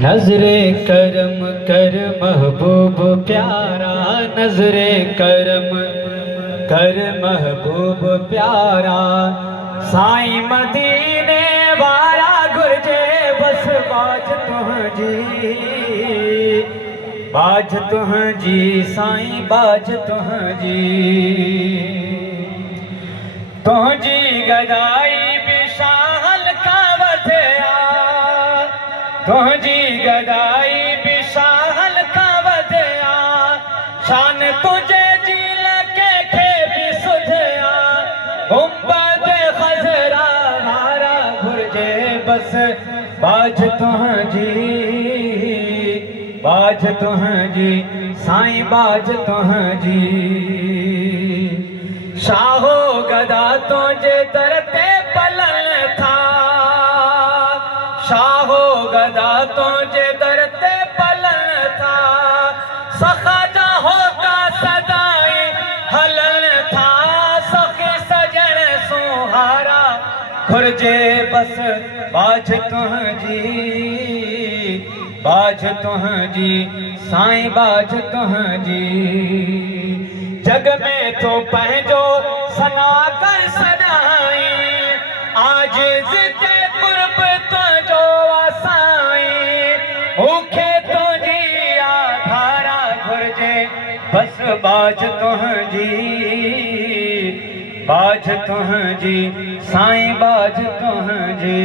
नजरे करम कर महबूब प्यारा, नजरे करम कर महबूब प्यारा। साईं मदीने वाला गुरजे बस बाज तुहजी, बाज तुहजी साईं बाज तुहजी। तुहजी गदाई विशाल का वधया, तुहजी गदाई विशाल का वधया। शान तुझे झील के भी सुधया, गुंबद खजरा हारा गुरजे बस बाज तुहजी, बाज तुहजी साईं बाज तुहजी। शाहो गदा तुझे दर ते पलल था, शाहो गदा तुझे दर ते पलल था। सखा जाहो का सदाई हलल था, सखी सजन सुहारा खुरजे बस बाज तुहजी, बाज तुहजी साईं बाज तुहजी। जग में तो पंहिंजो सना कर सदाई, आज जिते कुर्ब तुझो साईं। मूंखे तुझी आधारा घुर्जे बस बाज तुहजी, बाज तुहजी साईं बाज तुहजी।